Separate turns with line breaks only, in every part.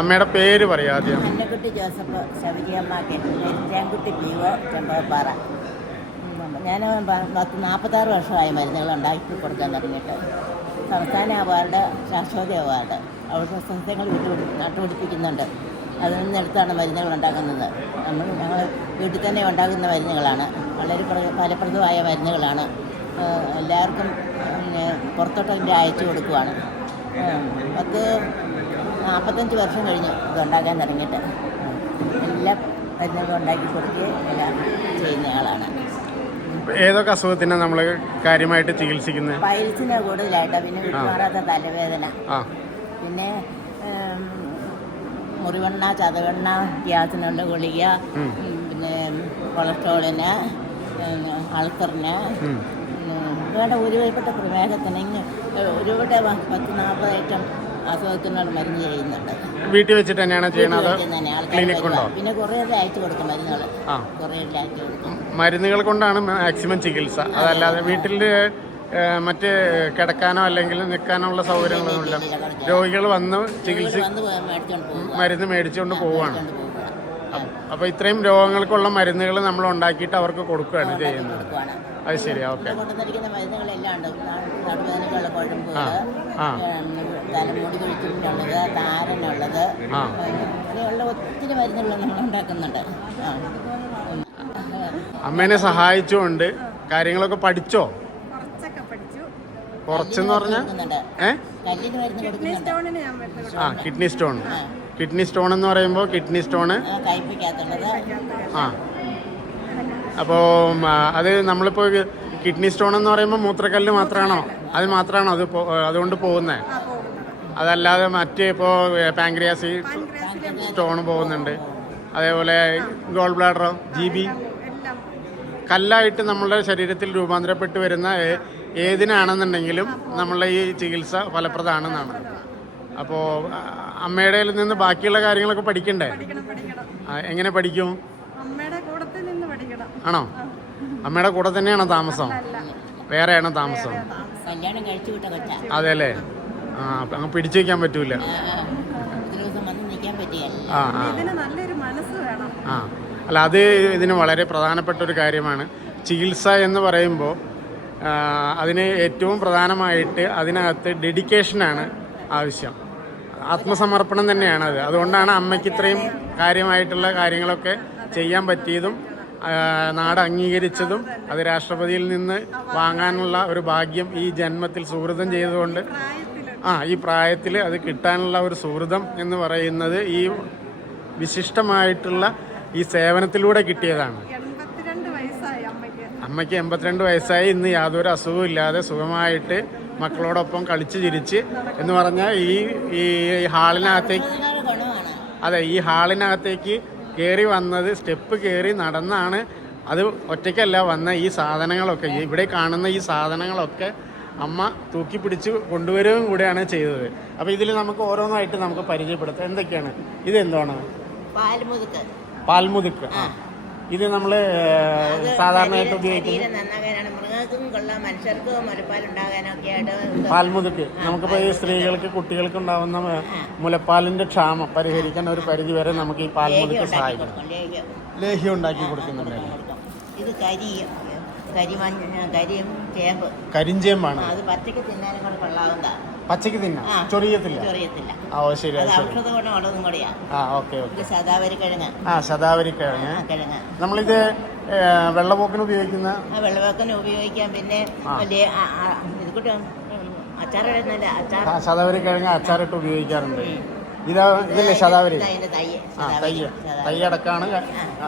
അമ്മയുടെ പേര് പറയാം ആദ്യം.
ജോസഫ് ശബരിയമ്മക്ക് പീവ് ചെമ്പകപ്പാറ ഞാൻ പത്ത് നാൽപ്പത്താറ് വർഷമായി മരുന്നുകൾ ഉണ്ടാക്കി കൊടുക്കാൻ തുടങ്ങിയിട്ട്. സംസ്ഥാന അവാർഡ് ശാശ്വത അവാർഡ് അവിടുത്തെ സസ്യങ്ങൾ നട്ടുപിടിപ്പിക്കുന്നുണ്ട്. അതിൽ നിന്നെടുത്താണ് മരുന്നുകൾ ഉണ്ടാക്കുന്നത്. നമ്മൾ ഞങ്ങൾ വീട്ടിൽ തന്നെ ഉണ്ടാക്കുന്ന മരുന്നുകളാണ്. വളരെ പ്ര- ഫലപ്രദമായ മരുന്നുകളാണ്. എല്ലാവർക്കും പുറത്തോട്ടതിന്റെ അയച്ചു കൊടുക്കുവാണ്. പത്ത് നാൽപ്പത്തഞ്ച് വർഷം കഴിഞ്ഞു ഇതുണ്ടാക്കാൻ തുടങ്ങിയിട്ട്. എല്ലാം മരുന്നുകൾ ഉണ്ടാക്കി കൊടുക്കുകയും എല്ലാം ചെയ്യുന്ന ആളാണ്.
ഏതൊക്കെ അസുഖത്തിനാ നമ്മൾ കാര്യമായിട്ട് ചികിത്സിക്കുന്നത്
പൈൽസിന് കൂടുതലായിട്ടോ. പിന്നെ വിട്ടുമാറാത്ത തലവേദന. പിന്നെ മുറിവെണ്ണ ചതവെണ്ണ ഗ്യാസിനുള്ള ഗുളിക പിന്നെ കൊളസ്ട്രോളിന് അൾക്കറിന് അൾസറിന്. വേണ്ട ഒരുപാട് പ്രമേഹത്തിന് ഇങ്ങനെ ഒരുപാട് പത്ത് നാൽപ്പത് ഐറ്റം അസുഖത്തിനോട് മരുന്ന് ചെയ്യുന്നുണ്ട്
വീട്ടിൽ വെച്ചിട്ട് തന്നെയാണ് ചെയ്യണത്?
വീട്ടിൽ ആൾക്കാർ
ഉണ്ടോ
പിന്നെ കുറേ അയച്ചു കൊടുക്കും മരുന്നുകൾ.
ആ.
കുറേ അയച്ചു കൊടുക്കും.
മരുന്നുകൾ കൊണ്ടാണ് മാക്സിമം ചികിത്സ. അതല്ലാതെ വീട്ടിൽ ഏഹ്, മറ്റ് കിടക്കാനോ അല്ലെങ്കിൽ നിൽക്കാനോ ഉള്ള സൗകര്യങ്ങളൊന്നുമില്ല രോഗികൾ വന്ന് ചികിത്സ
വന്ന് പോയി മേടിച്ചോണ്ട് പോകും
മരുന്ന് മേടിച്ചുകൊണ്ട് പോവുകയാണ്. അപ്പോൾ ഇത്രയും രോഗങ്ങൾക്കുള്ള മരുന്നുകൾ നമ്മൾ ഉണ്ടാക്കിയിട്ട് അവർക്ക് കൊടുക്കുകയാണ് ചെയ്യുന്നത്. അത് ശരി ഓക്കെ. ആ
തലമുടി കൊഴിച്ചിട്ടുള്ളത് താരനുള്ളത്. അങ്ങനെയുള്ള ഒത്തിരി മരുന്നുകൾ നമ്മൾ ഉണ്ടാക്കുന്നുണ്ട്. ആ. ഉം.
അമ്മേനെ സഹായിച്ചുകൊണ്ട് കാര്യങ്ങളൊക്കെ പഠിച്ചോ?
കുറച്ചൊക്കെ പഠിച്ചു.
കുറച്ചെന്ന് പറഞ്ഞാൽ ഏ? ആ കിഡ്നി സ്റ്റോൺ. കിഡ്നി സ്റ്റോൺ എന്ന് പറയുമ്പോൾ കിഡ്നി സ്റ്റോണ്.
ആ,
അപ്പോൾ അത് നമ്മളിപ്പോൾ കിഡ്നി സ്റ്റോൺ എന്ന് പറയുമ്പോൾ മൂത്രക്കല്ല് മാത്രമാണോ? അത് മാത്രമാണോ അത് അതുകൊണ്ട് പോകുന്നത്. അതല്ലാതെ മറ്റ് ഇപ്പോൾ പാങ്ക്രിയാസി സ്റ്റോൺ പോകുന്നുണ്ട്. അതേപോലെ ഗോൾ ബ്ലാഡറോ ജി ബി കല്ലായിട്ട് നമ്മളുടെ ശരീരത്തിൽ രൂപാന്തരപ്പെട്ട് വരുന്ന ഏതിനാണെന്നുണ്ടെങ്കിലും നമ്മളുടെ ഈ ചികിത്സ ഫലപ്രദമാണെന്നാണ്. അപ്പോൾ അമ്മയുടെ കയ്യിൽ നിന്ന് ബാക്കിയുള്ള കാര്യങ്ങളൊക്കെ പഠിക്കണ്ടേ?
പഠിക്കണം പഠിക്കണം.
എങ്ങനെ പഠിക്കും? ആണോ? അമ്മയുടെ കൂടെ തന്നെയാണോ താമസം? വേറെയാണോ താമസം?
കല്യാണം കഴിച്ചു വിട്ട കൊച്ച.
അതെ അല്ലേ ആ അപ്പൊ അങ്ങ് പിടിച്ചു വെക്കാൻ പറ്റൂല. ആ അല്ല അത് ഇതിന് വളരെ പ്രധാനപ്പെട്ട ഒരു കാര്യമാണ്. ചികിത്സ എന്ന് പറയുമ്പോൾ അതിന് ഏറ്റവും പ്രധാനമായിട്ട് അതിനകത്ത് ഡെഡിക്കേഷനാണ് ആവശ്യം. ആത്മസമർപ്പണം തന്നെയാണ് അത്. അതുകൊണ്ടാണ് അമ്മയ്ക്ക് ഇത്രയും കാര്യമായിട്ടുള്ള കാര്യങ്ങളൊക്കെ ചെയ്യാൻ പറ്റിയതും നാട് അംഗീകരിച്ചതും അത് രാഷ്ട്രപതിയിൽ നിന്ന് വാങ്ങാനുള്ള ഒരു ഭാഗ്യം ഈ ജന്മത്തിൽ സുഹൃതം ചെയ്തുകൊണ്ട് ആ ഈ പ്രായത്തിൽ അത് കിട്ടാനുള്ള ഒരു സുഹൃതം എന്ന് പറയുന്നത് ഈ വിശിഷ്ടമായിട്ടുള്ള ഈ സേവനത്തിലൂടെ കിട്ടിയതാണ്.
അമ്മയ്ക്ക്
എൺപത്തിരണ്ട് വയസ്സായി. ഇന്ന് യാതൊരു അസുഖവും ഇല്ലാതെ സുഖമായിട്ട് മക്കളോടൊപ്പം കളിച്ച് ചിരിച്ച് എന്ന് പറഞ്ഞാൽ ഈ ഈ ഹാളിനകത്തേക്ക് അതെ ഈ ഹാളിനകത്തേക്ക് കയറി വന്നത് സ്റ്റെപ്പ് കയറി നടന്നാണ്. അത് ഒറ്റയ്ക്കല്ല വന്ന ഈ സാധനങ്ങളൊക്കെ ഇവിടെ കാണുന്ന ഈ സാധനങ്ങളൊക്കെ അമ്മ തൂക്കി പിടിച്ച് കൊണ്ടുവരുകയും കൂടെയാണ് ചെയ്തത്. അപ്പോൾ ഇതിൽ നമുക്ക് ഓരോന്നായിട്ട് നമുക്ക് പരിചയപ്പെടുത്താം. എന്തൊക്കെയാണ്? ഇത് എന്താണ്
പാൽമുതുക്ക്.
പാൽമുതുക്ക്. ആ. ഇത് നമ്മൾ സാധാരണയായിട്ട്
ഉപയോഗിക്കുന്നത്
പാൽമുതുക്ക്. നമുക്കിപ്പോൾ ഈ സ്ത്രീകൾക്ക് കുട്ടികൾക്ക് ഉണ്ടാവുന്ന മുലപ്പാലിന്റെ ക്ഷാമം പരിഹരിക്കാൻ ഒരു പരിധി വരെ നമുക്ക് ഈ പാൽമുതുക്ക് സഹായിക്കും
ലേഹ്യം.
ഉണ്ടാക്കി കൊടുക്കുന്നുണ്ട്.
ഇത് കരിയും കരിമഞ്ഞ കരിയും ചേമ്പ്
കരിഞ്ചേമ്പാണ്.
അത് പച്ചക്ക് തിന്നാനും കൂടെ കൊള്ളാവുന്നതാണ്
പച്ചക്ക് തിന്നാം. ചൊറിയത്തില്ല? ഓ ശരി
അത്
അത് ശരി.
ഔഷധ ഗുണമുള്ളതും കൂടിയാ?
ആ ഓക്കെ ഓക്കെ.
ഇത് ശതാവരി കിഴങ്ങ്.
ആ ശതാവരി കിഴങ്ങ്.
ആ കിഴങ്ങ്.
നമ്മളിത് ഏ, വെള്ളപ്പോക്കിന് ഉപയോഗിക്കുന്ന?
ആ വെള്ളവെക്കന് ഉപയോഗിക്കാം. പിന്നെ
ആ.
വലിയ ആ, ആ, ഇത് കൂട്ട് അച്ചാറിടുന്നില്ല അച്ചാർ
ആ, ശതാവരി കിഴങ്ങ് അച്ചാറിട്ട് ഉപയോഗിക്കാറുണ്ട്. ഇതാ ഇതല്ലേ ശതാവരി
അതിന്റെ തൈ.
ആ
ശതാവരി.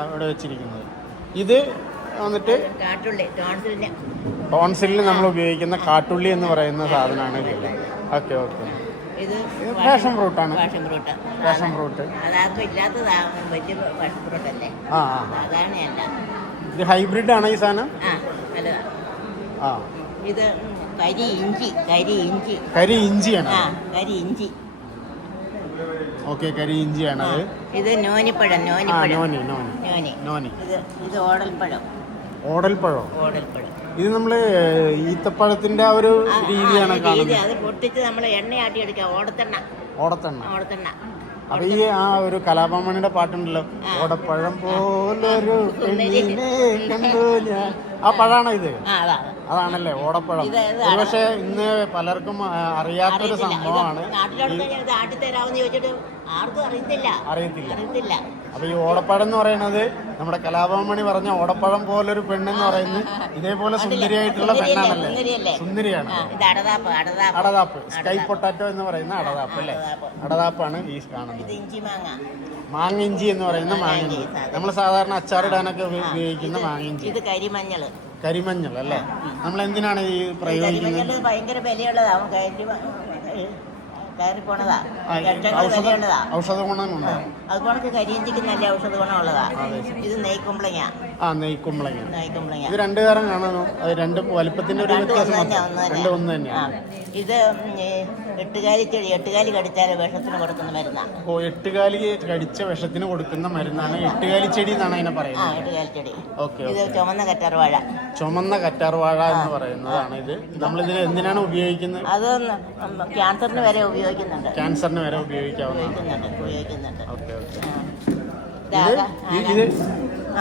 ഇവിടെ വെച്ചിരിക്കുന്നത്. ഇത് വന്നിട്ട്
ടോൺസിലിന്
നമ്മൾ ഉപയോഗിക്കുന്ന കാട്ടുള്ളി എന്ന് പറയുന്ന സാധനമാണ് ഓക്കെ ഓക്കെ.
ഇത്
പാഷൻ ഫ്രൂട്ടാണ്
ഫാഷൻ ഫ്രൂട്ട്
പാഷൻ ഫ്രൂട്ട്
അതാർക്കും ഇല്ലാത്തതാകും വലിയ പാഷൻ ഫ്രൂട്ട് അല്ലേ?
ആ
അതാണ്
ഇത് ഹൈബ്രിഡ് ആണ് ഈ സാധനം?
ആ ഇത് കരി ഇഞ്ചി കരി ഇഞ്ചി.
കരി ഇഞ്ചിയാണ്.
ആ കരി ഇഞ്ചി.
ഓക്കെ കരി ഇഞ്ചിയാണ്
ഇത് നോനിപ്പഴം നോനിപ്പഴം.
Noni noni.
നോനി.
നോനി.
ഇത് ഇത് ഓടൽപ്പഴം.
ഓടൽപ്പഴോ.
ഓടൽപ്പഴം.
ഇത് നമ്മൾ ഈത്തപ്പഴത്തിന്റെ ആ ഒരു രീതിയാണ് കാണുന്നത്.
അത് പൊട്ടിച്ച് നമ്മൾ എണ്ണയാട്ടി എടുക്കുക ഓടത്തെണ്ണ.
ഓടത്തെണ്ണ.
ഓടത്തെണ്ണ.
അപ്പൊ ഈ ആ ഒരു കലാഭവമണിയുടെ പാട്ടുണ്ടല്ലോ. ഓടപ്പഴം പോലൊരു പെണ്ണിനെ കണ്ടു ഞാൻ. ആ പഴാണോ ഇത്? അതാണല്ലേ ഓടപ്പഴം.
ഇത്
ഇന്ന് പലർക്കും അറിയാത്തൊരു സംഭവമാണ്.
അറിയത്തില്ല.
അപ്പൊ ഈ ഓടപ്പഴം എന്ന് പറയുന്നത് നമ്മുടെ കലാഭവമണി പറഞ്ഞ ഓടപ്പഴം പോലൊരു പെണ്ണെന്ന് പറയുന്നത് ഇതേപോലെ സുന്ദരിയായിട്ടുള്ള പെണ്ണാണല്ലേ? സുന്ദരിയാണ്.
അടതാപ്പ്
സ്കൈ പൊട്ടാറ്റോ എന്ന് പറയുന്ന അടതാപ്പ് അല്ലേ?
അടതാപ്പ്.
അടതാപ്പാണ് ഈ കാണുന്നത്. മാങ്ങിഞ്ചി എന്ന് പറയുന്ന മാങ്ങിഞ്ചി. നമ്മൾ സാധാരണ അച്ചാറിടാനൊക്കെ ഉപ- ഉപയോഗിക്കുന്ന മാങ്ങിഞ്ചി
ഇത് കരിമഞ്ഞൾ
കരിമഞ്ഞൾ അല്ലേ? നമ്മൾ എന്തിനാണ് ഈ പ്രയോഗിക്കുന്നത്?
ഭയങ്കര വിലയുള്ളതാണ് കയറി പോണതാ. ലക്ഷങ്ങൾ
ഔഷധ
വിലയുള്ളതാ.
ഔഷധ ഗുണമുണ്ടോ
അതുപോലെ കരിയഞ്ചിക്ക് നല്ല ഔഷധ ഗുണമുള്ളതാ. ഇത് നെയ്ക്കുമ്പളങ്ങ
ആ നെയ്ക്കുമ്പളങ്ങ.
നെയ്ക്കുമ്പളങ്ങ.
ഇത് രണ്ടു തരം കാണാനോ? അത് രണ്ടും വലുപ്പത്തിന്റെ ഒരു വ്യത്യാസം
ഒന്ന്.
തന്നെയാണ്
ഇത് എട്ടുകാലി ചെടി എട്ടുകാലി കടിച്ചാൽ വിഷത്തിന് കൊടുക്കുന്ന മരുന്നാണ്
ഓ എട്ടുകാലി കടിച്ച വിഷത്തിന് കൊടുക്കുന്ന മരുന്നാണ് എട്ടുകാലി ചെടി എന്നാണ് അതിനെ
ആ
പറയുന്നത്.
എട്ടുകാലി ചെടി.
ഓക്കെ
ഇത് ചുമന്ന കറ്റാർവാഴ.
ചുമന്ന കറ്റാർവാഴ എന്ന് പറയുന്നതാണ് ഇത്. നമ്മൾ നമ്മളിതിന് എന്തിനാണ് ഉപയോഗിക്കുന്നത്?
അത് ക്യാൻസറിന് വരെ ഉപയോഗിക്കുന്നുണ്ട്.
ക്യാൻസറിന് വരെ ഉപയോഗിക്കാവുന്നതാണ്.
ഉപയോഗിക്കുന്നുണ്ട് ഉപയോഗിക്കുന്നുണ്ട്.
Okay okay.
ഇത്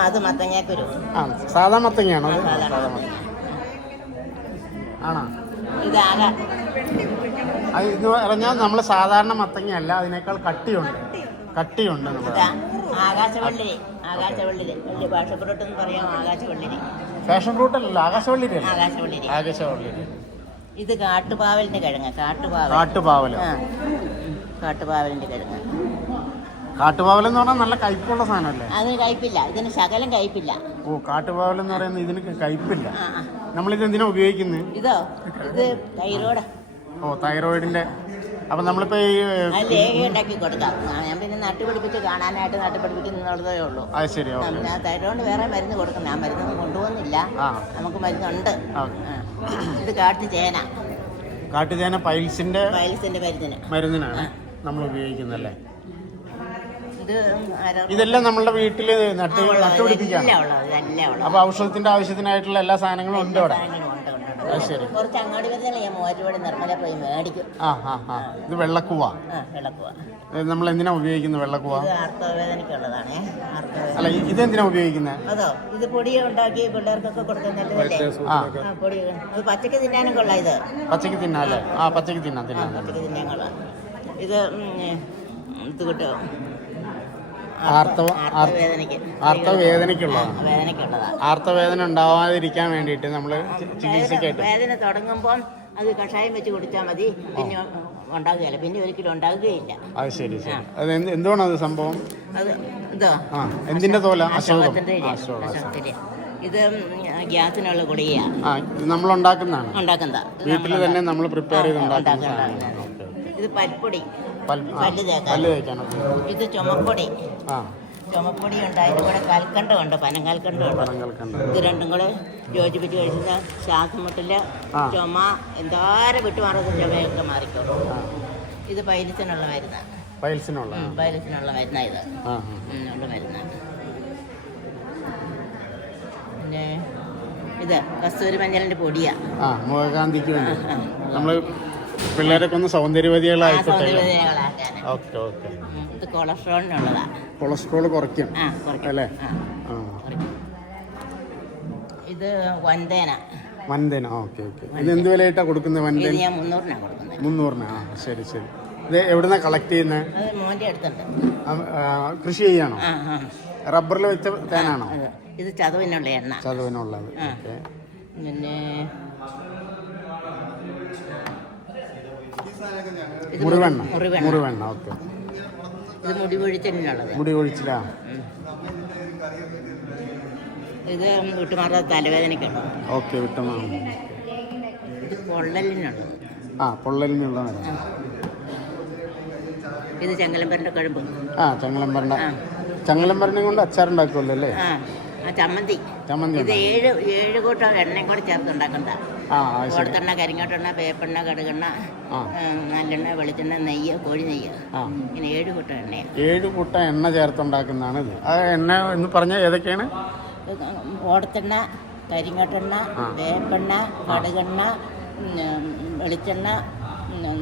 അത് മത്തങ്ങാക്കുരു.
ആ സാധാ മത്തങ്ങയാണോ? അത്
സാധാ മത്തങ്ങ.
ആണോ?
ഇത് ആകെ
അത് ഇത് പറഞ്ഞാൽ നമ്മൾ സാധാരണ മത്തങ്ങയല്ല അതിനേക്കാൾ കട്ടിയുണ്ട്. കട്ടിയുണ്ട് നമ്മുടെ
ആകാശവള്ളി. ആകാശവള്ളിരി ആകാശവള്ളിരി വലിയ ഭാഷപ്പുറത്ത് എന്ന് പറയാം ആകാശവള്ളിരി
ഫാഷൻ ഫ്രൂട്ട് അല്ലല്ലോ ആകാശവള്ളി
ആകാശവള്ളിരി
ആകാശവള്ളി
ഇത് കാട്ടുപാവലിന്റെ കിഴങ്ങ് കാട്ടുപാവൽ. കാട്ടുപാവൽ കാട്ടുപാവലിന്റെ കിഴങ്ങ്.
കാട്ടുപാവൽ എന്ന് പറഞ്ഞാൽ നല്ല കയ്പുള്ള സാധനമല്ലേ?
അതിന് കയ്പില്ല. ഇതിന് ശകലം കയ്പില്ല.
ഓ കാട്ടുപാവൽ എന്ന് പറയുന്നത് ഇതിന് കയ്പില്ല.
ആ ആ.
നമ്മളിത് എന്തിനാ ഉപയോഗിക്കുന്നത്
ഇതോ? ഇത് തൈറോയ്ഡ്.
ഓ തൈറോയിഡിന്റെ. അപ്പൊ നമ്മളിപ്പോ ഈ
ആ ലേഖ ഉണ്ടാക്കി കൊടുക്കാം. ഞാൻ പിന്നെ നട്ടുപിടിപ്പിച്ച് കാണാനായിട്ട് നട്ടുപിടിപ്പിക്കുന്നുള്ളതേ ഉള്ളൂ.
അത് ശരി
തൈറോയിഡ് വേറെ മരുന്ന് കൊടുക്കും. ഞാൻ മരുന്നൊന്നും കൊണ്ടുപോകുന്നില്ല. നമുക്ക് മരുന്നുണ്ട്. ഇത് കാട്ടു ചേന
കാട്ടുചേന. പൈൽസിന്റെ
പൈൽസിന്റെ മരുന്നിന്.
മരുന്നിനാണ് നമ്മൾ ഉപയോഗിക്കുന്നല്ലേ
ഇത് ആരോ-
ഇതെല്ലാം നമ്മളുടെ വീട്ടിൽ നട്ട്
ആ, ഉള്ളത്.
നട്ടുപിടിപ്പിക്കാണ്.
ഉള്ളത്
അപ്പൊ ഔഷധത്തിന്റെ ആവശ്യത്തിനായിട്ടുള്ള എല്ലാ സാധനങ്ങളും ഉണ്ട് അവിടെ.
സാധനങ്ങളും ഉണ്ട്, ഉണ്ട്, ഉണ്ട്.
അത് ശരി.
കുറച്ച് അങ്ങാടി ഞാൻ മൂവാറ്റുപടി നിർമ്മല പോയി മേടിക്കും.
ആ ആ ആ. ഇത് വെള്ളക്കുവ.
ആ
നമ്മൾ എന്തിനാ ഉപയോഗിക്കുന്നത് വെള്ളക്കുവ?
ഇത് ആർത്തവേദനയ്ക്കുള്ളതാണേ ആർത്തവേദന
അല്ല ഇ- ഇതെന്തിനാ ഉപയോഗിക്കുന്നത്
അതോ ഇത് പൊടി ഉണ്ടാക്കി പിള്ളേർക്കൊക്കെ കൊടുക്കുന്നതല്ലേ?
ആ
ആ പൊടി. ഇത് പച്ചക്ക് തിന്നാനും കൊള്ളാം ഇത്.
പച്ചക്ക് തിന്നാല്ലേ? ആ പച്ചക്ക് തിന്നാം
ആ
തിന്നാം.
പച്ചക്ക് തിന്നാൻ കൊള്ളാം. ഇത് ഉം, ഇത് കിട്ടും?
ആർത്തവേദനയ്ക്കുള്ളതാണ് ആർത്തവേദന ഉണ്ടാവാതിരിക്കാൻ വേണ്ടിയിട്ട് നമ്മൾ ചികിത്സയ്ക്കായിട്ട്.
വേദന തുടങ്ങുമ്പോൾ അത് കഷായം വെച്ച് കുടിച്ചാൽ മതി. പിന്നെ ഉണ്ടാകുകയില്ല. പിന്നെ ഒരിക്കലും ഉണ്ടാകുകയില്ല.
അത് ശരി ശരി. അത് അത് സംഭവം?
അത് ഇതോ?
ആ എന്തിന്റെ തോല
അശോകത്തിന്റെ. ഇത് ഗ്യാസിനുള്ള ഗുളികയാണ്
നമ്മൾ ഉണ്ടാക്കുന്നതാണ്
ഉണ്ടാക്കുന്നതാണ്
വീട്ടിൽ തന്നെ നമ്മൾ പ്രിപ്പയർ ചെയ്ത്.
ഇത്
പരിപ്പൊടി.
പല്ല് തേക്കാൻ. ഇത് ചുമപ്പൊടി.
ആ.
ചുമപ്പൊടി ഉണ്ട് അതിന്റെ കൂടെ കൽക്കണ്ടമുണ്ട് പനങ്കൽക്കണ്ടമുണ്ട് ഇത് രണ്ടും കൂടെ യോജിപ്പിച്ച് കഴിച്ചാൽ ശ്വാസം
മുട്ടിൽ.
ചുമ എന്തോരം വിട്ടുമാറുന്ന ചുമയൊക്കെ മാറിക്കോളും. ഇത് പൈലസിനുള്ള മരുന്ന്
പൈലസിനുള്ള.
പൈലസിനുള്ള മരുന്നാണ് ഇത്. ഉള്ള മരുന്നാണ്. പിന്നെ ഇത് കസ്തൂരി മഞ്ഞളിന്റെ പൊടിയാ.
ആ മുഖകാന്തിക്ക് വേണ്ടി. നമ്മൾ പിള്ളേരൊക്കെ ഒന്ന് സൗന്ദര്യവതികളായിക്കോട്ടെ
സൗന്ദര്യങ്ങളാക്കാൻ
ഓക്കെ ഓക്കെ.
ഇത് കൊളസ്ട്രോളിനുള്ളതാ.
കൊളസ്ട്രോൾ കുറയ്ക്കും. അല്ലേ?
ഇത് വന്തേന
വന്തേന ഓക്കെ ഓക്കെ. ഇത് എന്ത് വിലയിട്ടാ കൊടുക്കുന്നത്
വന്തേന
മുന്നൂറിനാ ആ ശരി ശരി. ഇത് എവിടുന്ന കളക്ട് ചെയ്യുന്നത് കൃഷി ചെയ്യാണോ? റബ്ബറിൽ വെച്ച തേനാണോ?
ഇത് ചതവിനുള്ള എണ്ണ.
ചതുവിനുള്ളത്.
പിന്നെ
മുറിവെണ്ണ.
മുറിവെണ്ണ.
ഓക്കെ.
ഇത് മുടി പൊഴിച്ചലിനുള്ളത്
മുടി കൊഴിച്ചിലാ
ഇത് വിട്ടുമാറാത്ത തലവേദനയ്ക്കുണ്ട്.
ഓക്കെ വിട്ടമാ
ഇത് പൊള്ളലിനുള്ളത്
ആ പൊള്ളലിനുള്ള
ഇത് ചെങ്ങലമ്പരന്റെ കഴുമ്പ്
ആ
ചെങ്ങലമ്പരന്റെ.
ചെങ്ങലമ്പരനെ കൊണ്ട് അച്ചാറുണ്ടാക്കുമല്ലോ അല്ലേ?
ആ ആ ചമ്മന്തി.
ചമ്മന്തി
ഇത് ഏഴ് ഏഴ് കൂട്ടം എണ്ണയും കൂടെ ചേർത്ത് ഉണ്ടാക്കണ്ട. ഓടത്തെണ്ണ കരിങ്ങോട്ടെണ്ണ വേപ്പെണ്ണ കടുകെണ്ണ നല്ലെണ്ണ വെളിച്ചെണ്ണ നെയ്യ് കോഴി നെയ്യ്. ഇങ്ങനെ ഏഴ് കൂട്ടം എണ്ണയാണ്
ഏഴ് കൂട്ടം എണ്ണ ചേർത്തുണ്ടാക്കുന്നതാണ് ഇത്. ആ എണ്ണ എന്ന് പറഞ്ഞാൽ ഏതൊക്കെയാണ്?
ഓടത്തെണ്ണ കരിങ്ങോട്ടെണ്ണ. വേപ്പെണ്ണ കടുകെണ്ണ വെളിച്ചെണ്ണ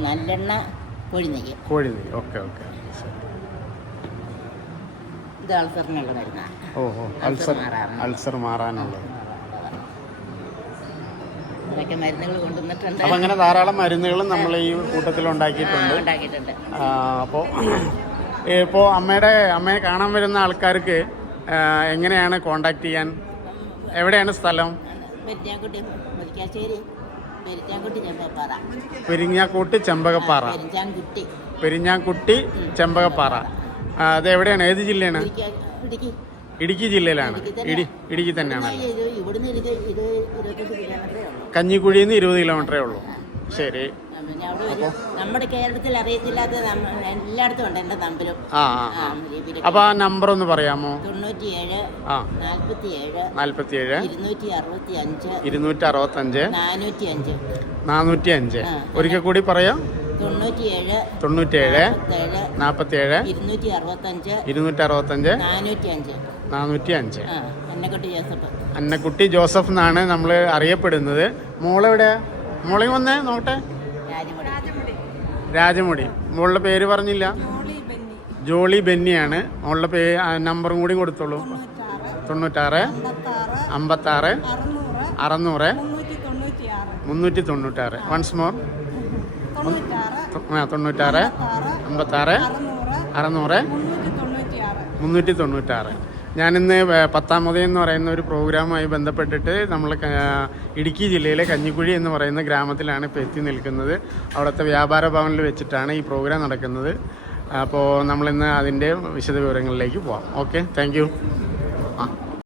നല്ലെണ്ണ കോഴി നെയ്യ്.
കോഴി നെയ്യ്. ഓക്കെ ഓക്കെ
ഇത് അൾസറിനുള്ള മരുന്നാണ്
ഓഹോ അൾസർ അൾസർ മാറാനുള്ളത്.
ഇതൊക്കെ മരുന്നുകൾ കൊണ്ടുവന്നിട്ടുണ്ട്.
അപ്പം അങ്ങനെ ധാരാളം മരുന്നുകളും നമ്മൾ ഈ കൂട്ടത്തിൽ ഉണ്ടാക്കിയിട്ടുണ്ട്.
ഉണ്ടാക്കിയിട്ടുണ്ട്.
അപ്പോൾ ഇപ്പോൾ അമ്മയുടെ അമ്മയെ കാണാൻ വരുന്ന ആൾക്കാർക്ക് എങ്ങനെയാണ് കോണ്ടാക്ട് ചെയ്യാൻ? എവിടെയാണ് സ്ഥലം? പെരിഞ്ഞാക്കൂട്ട് ചെമ്പകപ്പാറ. പെരിഞ്ഞാക്കുട്ടി ചെമ്പകപ്പാറ. അത് എവിടെയാണ് ഏത് ജില്ലയാണ്?
ഇടുക്കി
ജില്ലയിലാണ്. ഇടി ഇടുക്കി തന്നെയാണ്
ഇവിടുന്ന് ഇരുപത്തഞ്ച് കിലോമീറ്ററേ ഉള്ളൂ
കഞ്ഞിക്കുഴിയിൽ നിന്ന് ഇരുപത് കിലോമീറ്ററേ ഉള്ളൂ. ശരി.
പിന്നെ അവിടെ ഒരു നമ്മുടെ കേരളത്തിൽ അറിയത്തില്ലാത്ത നമ്മ- എല്ലായിടത്തും ഉണ്ട് എന്റെ തമ്പിലും.
ആ ആ
ആ.
ആ അപ്പോൾ ആ നമ്പർ ഒന്ന് പറയാമോ?
തൊണ്ണൂറ്റിയേഴ്
ആ.
നാൽപ്പത്തിയേഴ്
നാൽപ്പത്തിയേഴ്
ഇരുന്നൂറ്റി അറുപത്തി അഞ്ച്
ഇരുന്നൂറ്റി അറുപത്തഞ്ച്
നാനൂറ്റി അഞ്ച്
നാനൂറ്റി അഞ്ച്
ആ.
ഒരിക്കൽ കൂടി പറയാം.
തൊണ്ണൂറ്റിയേഴ്
തൊണ്ണൂറ്റിയേഴ്
നാൽപ്പത്തേഴ്
നാൽപ്പത്തിയേഴ്
ഇരുന്നൂറ്റി അറുപത്തഞ്ച്
ഇരുന്നൂറ്റി അറുപത്തഞ്ച്
നാനൂറ്റി അഞ്ച്
നാനൂറ്റി അഞ്ച് അന്നക്കുട്ടി ജോസഫ്. എന്നാണ് നമ്മൾ അറിയപ്പെടുന്നത്. മോളെവിടെയാ? മോളി വന്നേ നോക്കട്ടെ.
രാജമുടി.
രാജമുടി.
രാജമുടി. മോളുടെ പേര് പറഞ്ഞില്ല. ജോളി ബെന്നിയാണ്. മോളുടെ പേ നമ്പറും കൂടി കൊടുത്തോളൂ.
തൊണ്ണൂറ്റാറ്. അമ്പത്താറ്. അറുന്നൂറ്. മുന്നൂറ്റി
തൊണ്ണൂറ്റാറ് വൺസ് മോർ
തൊണ്ണൂറ്റാറ്.
ആ തൊണ്ണൂറ്റാറ്.
ആറ്
അമ്പത്താറ്.
അറുന്നൂറ്. മുന്നൂറ്റി
തൊണ്ണൂറ്റാറ് ഞാനിന്ന് പത്താം എന്ന് പറയുന്ന ഒരു പ്രോഗ്രാമുമായി ബന്ധപ്പെട്ടിട്ട് നമ്മൾ ഇടുക്കി ജില്ലയിലെ കഞ്ഞിക്കുഴി എന്ന് പറയുന്ന ഗ്രാമത്തിലാണ് ഇപ്പോൾ എത്തി നിൽക്കുന്നത്. അവിടുത്തെ വ്യാപാര ഭവനിൽ വെച്ചിട്ടാണ് ഈ പ്രോഗ്രാം നടക്കുന്നത്. അപ്പോൾ നമ്മളിന്ന് അതിന്റെ വിശദവിവരങ്ങളിലേക്ക് പോവാം. Okay thank